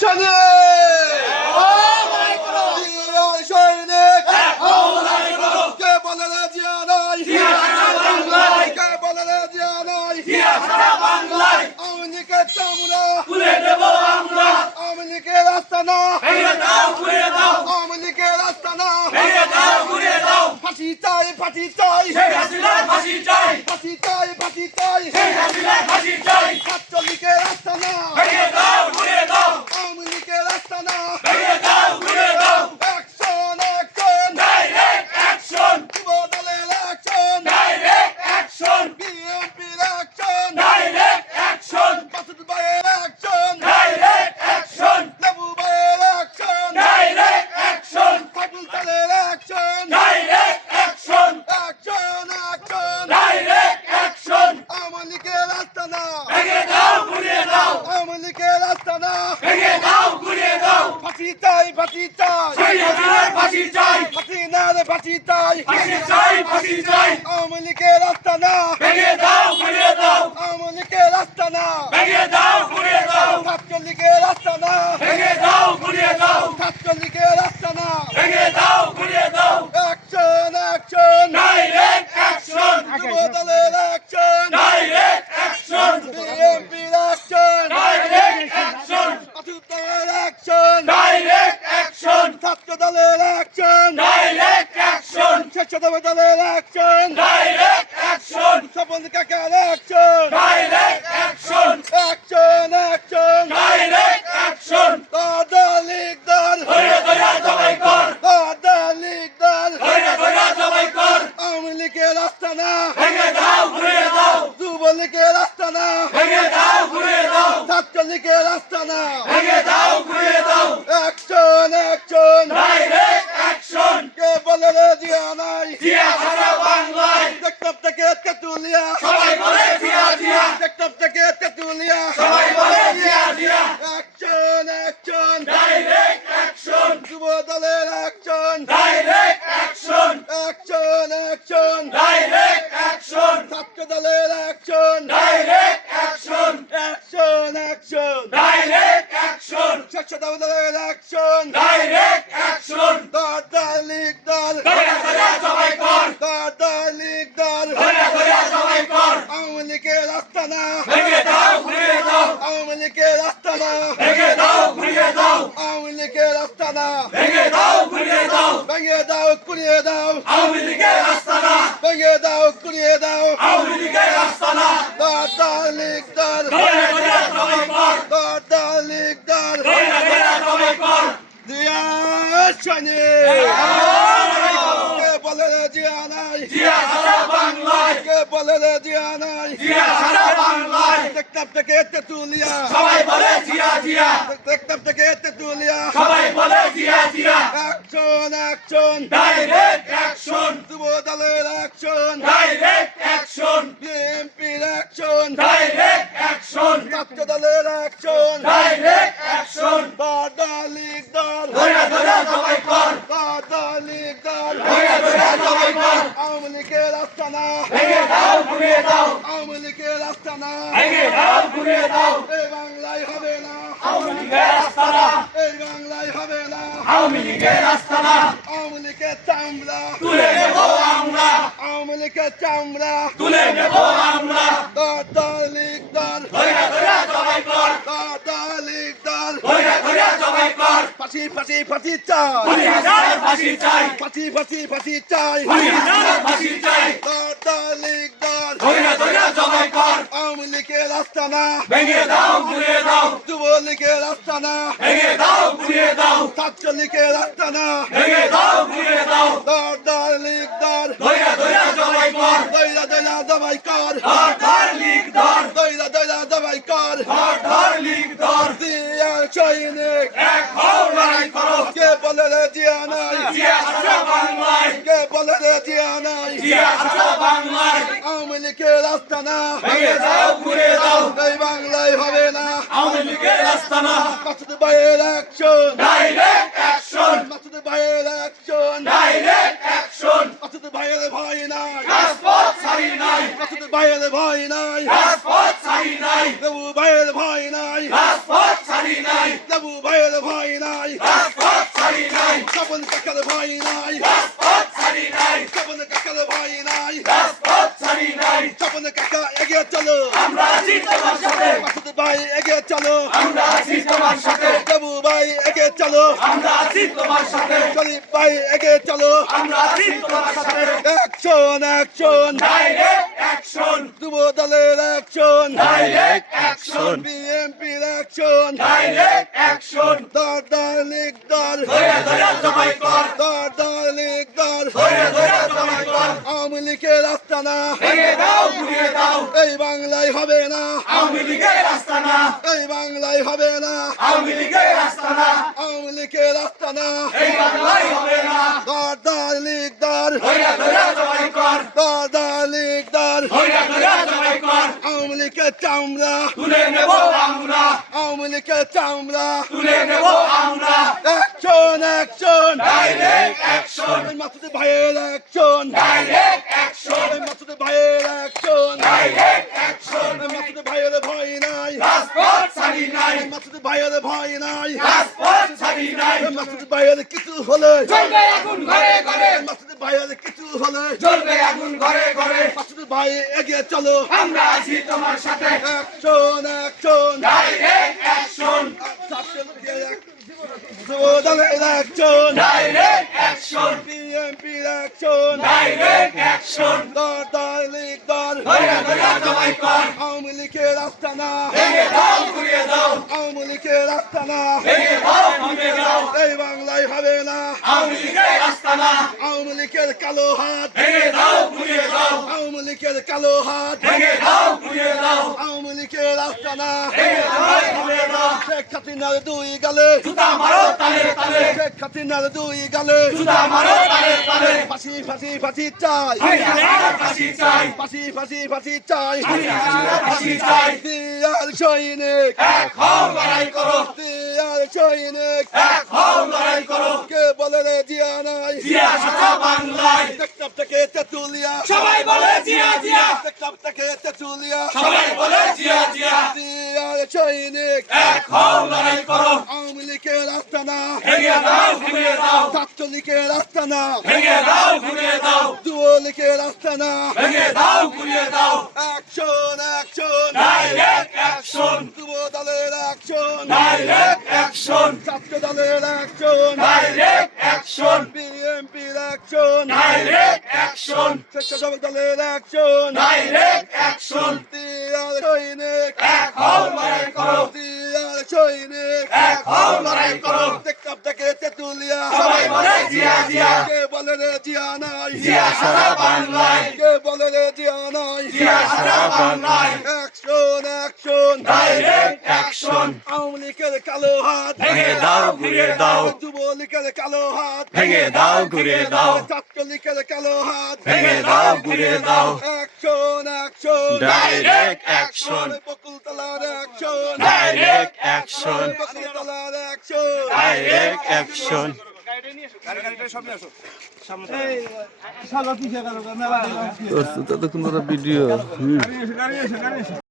চলে সৈনিক কে বলে রে জিয়া নাই, কে বলে রে জিয়া নাই, আওয়ামী লীগের চামড়া আওয়ামী লীগের আস্তানা, আওয়ামী লীগের আস্তানা, ফাঁসি চাই ফাঁসি চাই ফাঁসি চাই ফাঁসি চাই, ছাত্রলীগের আস্তানা আওয়ামী লীগের আস্তানা, অ্যাকশন যুব দলের অ্যাকশন বিএনপির অ্যাকশন মাসুদ ভাইয়ের অ্যাকশন লেবু ভাইয়ের অ্যাকশন সাইফুল দলের অ্যাকশন আওয়ামী লীগের আস্তানা আওয়ামী লীগের আস্তানা ফাঁসি চাই ফাঁসি চাই আওয়ামী লীগের আস্তানা আওয়ামী লীগের আস্তানা ছাত্রলীগের আস্তানা ছাত্রলীগের আস্তানা অ্যাকশন যুব দলের অ্যাকশন বিএনপির অ্যাকশন মাসুদ দলের অ্যাকশন ছাত্র দলের অ্যাকশন স্বেচ্ছাসেবক দলের অ্যাকশন স্বপন কাকার অ্যাকশন লীগ দল আওয়ামী লীগের আস্তানা যুব লীগের আস্তানা ছাত্রলীগের আস্তানা অ্যাকশন কে বলে রে জিয়া নাই, টেকনাফ থেকে তেতুলিয়া টেকনাফ থেকে তেতুলিয়া অ্যাকশন যুব দলের অ্যাকশন ছাত্র দলের অ্যাকশন স্বেচ্ছাসেবক দলের অ্যাকশন লীগ দল লীগ দল আওয়ামী লীগের আস্তানা আওয়ামী লীগের আস্তানা আওয়ামী লীগের আস্তানা ভেঙে দাও কুড়িয়ে দাও আওয়ামী লীগের আস্তানা ভেঙে দাও কুড়িয়ে দাও আওয়ামী লীগের আস্তানা লীগ দল লীগ দল জিয়া সৈনিক কে বলে রে জিয়া নাই, কে বলে রে জিয়া নাই, টেকনাফ থেকে তেতুলিয়া টেকনাফ থেকে তেতুলিয়া অ্যাকশন যুব দলের অ্যাকশন বিএনপির অ্যাকশন ছাত্র দলের অ্যাকশন লীগ দল লীগ দল আওয়ামী লীগের আস্তানা আওয়ামী লীগের আস্তানা এই বাংলায় হবে না এই বাংলায় হবে না আওয়ামী লীগের আস্তানা আওয়ামী লীগের চামড়া তুলে নেব আমরা আওয়ামী লীগের চামড়া তুলে নেব আমরা লীগ দল লীগ দল ফাঁসি চাই ফাঁসি চাই লীগ দল আওয়ামী লীগের আস্তানা যুব লীগের আস্তানা ছাত্র লীগের আস্তানা লীগ দল দইলা জবাই কর দইলা জবাই কর জিয়া সৈনিক কে বলে রে জিয়া নাই, কে বলে রে জিয়া নাই, আওয়ামী লীগের আস্তানা এই বাংলায় হবে না মাসুদ ভাইয়ের অ্যাকশন মাসুদ ভাইয়ের অ্যাকশন মাসুদ ভাইয়ের ভয় নাই মাসুদ ভাইয়ের ভয় নাই লেবু ভাইয়ের ভয় নাই বাবু ভাইয়ের ভয় নাই, রাজপথ ছাড়ি নাই, স্বপন কাকার ভয় নাই, রাজপথ ছাড়ি নাই, স্বপন কাকার ভয় নাই, রাজপথ ছাড়ি নাই। স্বপন কাকা এগিয়ে চলো, আমরা আছি তোমার সাথে, মাসুদ ভাই এগিয়ে চলো, আমরা আছি তোমার সাথে, বাবু ভাই এগিয়ে চলো, আমরা আছি তোমার সাথে, শরীফ ভাই এগিয়ে চলো, আমরা আছি তোমার সাথে। অ্যাকশন অ্যাকশন, ডাইরেক্ট অ্যাকশন, যুব দলের অ্যাকশন, ডাইরেক্ট অ্যাকশন, বিএনপির অ্যাকশন, ডাইরেক্ট অ্যাকশন। দর দর লীগ দর, ধরে ধরে জবাই কর, দর দর লীগ দর, ধরে ধরে জবাই কর। আওয়ামী লীগের আস্তানা ভেঙে দাও, ঘুরিয়ে দাও, এই বাংলায় হবে না, আওয়ামী লীগের আস্তানা, এই বাংলায় হবে না, আওয়ামী লীগের আস্তানা, আওয়ামী লীগের আস্তানা, এই বাংলায় হবে না। দর দর লীগ দর, ধরে ধরে জবাই কর, দর দর লীগ দর, ধরে ধরে জবাই কর। আওয়ামী লীগের চামড়া, তুলে নেব আমরা, আওয়ামী লীগের চামড়া, তুলে নেব আমরা। Action action, direct action, Masud ভাইয়ের অ্যাকশন, ডাইরেক্ট অ্যাকশন, মাসুদ ভাইয়ের অ্যাকশন, ডাইরেক্ট অ্যাকশন। মাসুদ ভাইয়ের ভয় নাই, রাজপথ ছাড়ি নাই, মাসুদ ভাইয়ের ভয় নাই, রাজপথ ছাড়ি নাই। মাসুদ ভাইয়ের কিছু হলে, জ্বলবে আগুন ঘরে ঘরে, মাসুদ ভাইয়ের কিছু হলে, জ্বলবে আগুন ঘরে ঘরে। মাসুদ ভাই এগিয়ে চলো, আমরা আছি তোমার সাথে, অ্যাকশন অ্যাকশন, ডাইরেক্ট অ্যাকশন, দলের অ্যাকশন, ডাইরেক্ট অ্যাকশন, বিএনপির অ্যাকশন, ডাইরেক্ট অ্যাকশন। দর দর লীগ দর, ধরে ধরে জবাই কর, আওয়ামী লীগের আস্তানা, ভেঙে দাও, ঘুরিয়ে দাও, আওয়ামী লীগের আস্তানা, ভেঙে দাও, ভেঙে দাও। এই বাংলায় হবে না, আওয়ামী লীগের আস্তানা, আওয়ামী লীগের কালো হাত, ভেঙে দাও, ঘুরিয়ে দাও, আওয়ামী লীগের কালো হাত, ভেঙে দাও, ঘুরিয়ে দাও, আওয়ামী লীগের আস্তানা, ভেঙে দাও, ঘুরিয়ে দাও। শেখ হাসিনার দুই গালে, জুতা মারো তালে তালে, শেখ হাসিনার দুই গালে, জুতা মারো তালে তালে। ফাঁসি ফাঁসি ফাঁসি চাই, হাসিনার ফাঁসি চাই, ফাঁসি ফাঁসি ফাঁসি চাই, হাসিনার ফাঁসি চাই। দিয়ার সৈনিক, এক হও, লড়াই করো, দিয়ার সৈনিক, এক হও, লড়াই করো। কে বলে রে জিয়া নাই, জিয়া সারা বাংলায়, টেকনাফ থেকে তেতুলিয়া, সবাই বলে জিয়া জিয়া, টেকনাফ থেকে তেতুলিয়া, সবাই বলে জিয়া জিয়া। দিয়ার সৈনিক, এক হও, লড়াই করো, আওয়ামী লীগের আস্তানা, ভেঙে দাও, ঘুরিয়ে দাও, ছাত্রলীগের আস্তানা, ভেঙে দাও, ঘুরিয়ে দাও, যুবলীগের আস্তানা, ভেঙে দাও, ঘুরিয়ে দাও। অ্যাকশন অ্যাকশন, ডাইরেক্ট অ্যাকশন, যুব দলের অ্যাকশন, ডাইরেক্ট অ্যাকশন, ছাত্র দলের অ্যাকশন, ডাইরেক্ট অ্যাকশন, বিএনপির অ্যাকশন, ডাইরেক্ট অ্যাকশন, স্বেচ্ছাসেবক দলের অ্যাকশন, ডাইরেক্ট অ্যাকশন। দিয়ার সৈনিক, এক হও, লড়াই করো, দিয়ার সৈনিক, এক হও, লড়াই করো। টেকনাফ থেকে তেতুলিয়া, সবাই বলে জিয়া জিয়া, কে বলে রে জিয়া নাই, জিয়া সারা বাংলায়, কে বলে রে জিয়া নাই, জিয়া সারা বাংলায়। Action action, direct action, Awami লীগের কালো হাত, ভেঙে দাও, ঘুরিয়ে দাও, যুবলীগের কালো হাত, ভেঙে দাও, ঘুরিয়ে দাও, ছাত্রলীগের কালো হাত, ভেঙে দাও, ঘুরিয়ে দাও। অ্যাকশন অ্যাকশন, ডাইরেক্ট অ্যাকশন, বকুলতলার অ্যাকশন, ডাইরেক্ট অ্যাকশন, বকুলতলার অ্যাকশন, ডাইরেক্ট অ্যাকশন। ততক্ষণ ভিডিও